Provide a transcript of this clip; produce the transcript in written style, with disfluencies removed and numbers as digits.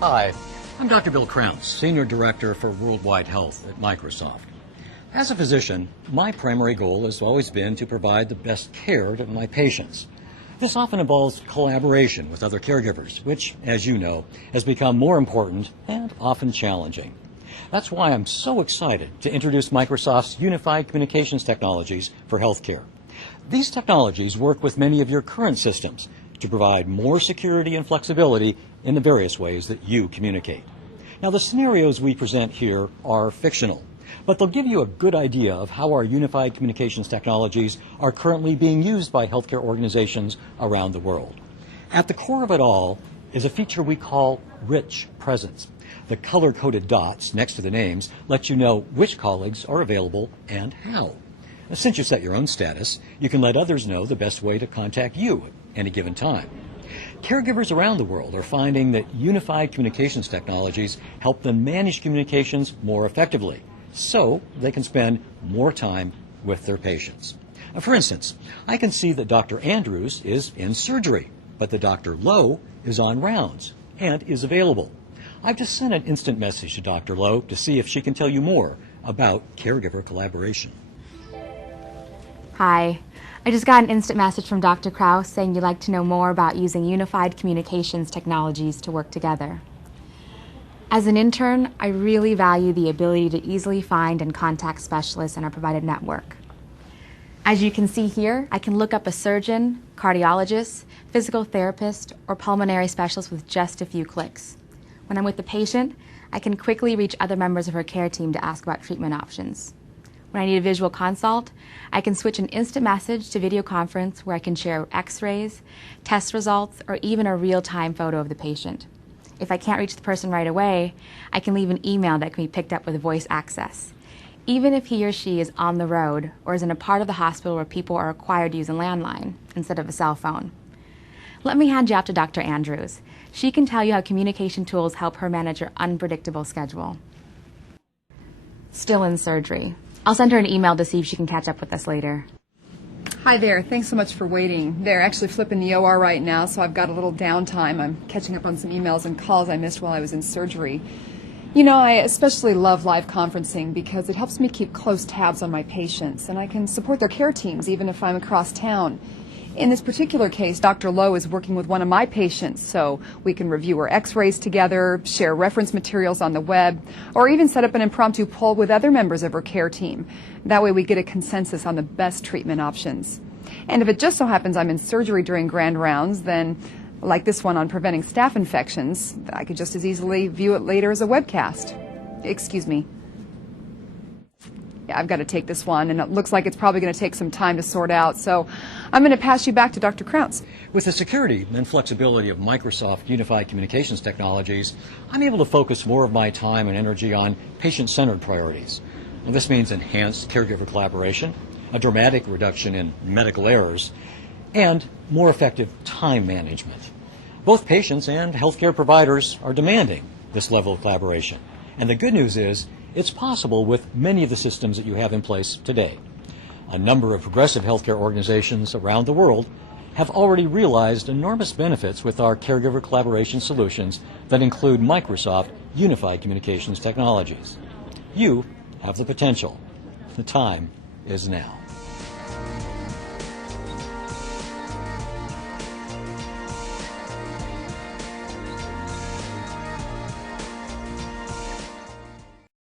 Hi, I'm Dr. Bill Krauss, Senior Director for Worldwide Health at Microsoft. As a physician, my primary goal has always been to provide the best care to my patients. This often involves collaboration with other caregivers, which, as you know, has become more important and often challenging. That's why I'm so excited to introduce Microsoft's unified communications technologies for healthcare. These technologies work with many of your current systems to provide more security and flexibility in the various ways that you communicate. Now, the scenarios we present here are fictional, but they'll give you a good idea of how our unified communications technologies are currently being used by healthcare organizations around the world. At the core of it all is a feature we call rich presence. The color-coded dots next to the names let you know which colleagues are available and how. Since you set your own status, you can let others know the best way to contact you at any given time. Caregivers around the world are finding that unified communications technologies help them manage communications more effectively, so they can spend more time with their patients. For instance, I can see that Dr. Andrews is in surgery, but that Dr. Lowe is on rounds and is available. I've just sent an instant message to Dr. Lowe to see if she can tell you more about caregiver collaboration. Hi. I just got an instant message from Dr. Krauss saying you'd like to know more about using unified communications technologies to work together. As an intern, I really value the ability to easily find and contact specialists in our provided network. As you can see here, I can look up a surgeon, cardiologist, physical therapist, or pulmonary specialist with just a few clicks. When I'm with the patient, I can quickly reach other members of her care team to ask about treatment options. When I need a visual consult, I can switch an instant message to video conference where I can share x-rays, test results, or even a real-time photo of the patient. If I can't reach the person right away, I can leave an email that can be picked up with voice access, even if he or she is on the road or is in a part of the hospital where people are required to use a landline instead of a cell phone. Let me hand you off to Dr. Andrews. She can tell you how communication tools help her manage her unpredictable schedule. Still in surgery. I'll send her an email to see if she can catch up with us later. Hi there. Thanks so much for waiting. They're actually flipping the OR right now, so I've got a little downtime. I'm catching up on some emails and calls I missed while I was in surgery. You know, I especially love live conferencing because it helps me keep close tabs on my patients, and I can support their care teams even if I'm across town. In this particular case, Dr. Lowe is working with one of my patients, so we can review her x-rays together, share reference materials on the web, or even set up an impromptu poll with other members of her care team. That way we get a consensus on the best treatment options. And if it just so happens I'm in surgery during grand rounds, then, like this one on preventing staph infections, I could just as easily view it later as a webcast. Excuse me. Yeah, I've got to take this one, and it looks like it's probably going to take some time to sort out, so I'm going to pass you back to Dr. Krauss. With the security and flexibility of Microsoft Unified Communications technologies, I'm able to focus more of my time and energy on patient-centered priorities. Now, this means enhanced caregiver collaboration, a dramatic reduction in medical errors, and more effective time management. Both patients and healthcare providers are demanding this level of collaboration. And the good news is, it's possible with many of the systems that you have in place today. A number of progressive healthcare organizations around the world have already realized enormous benefits with our caregiver collaboration solutions that include Microsoft Unified Communications technologies. You have the potential. The time is now.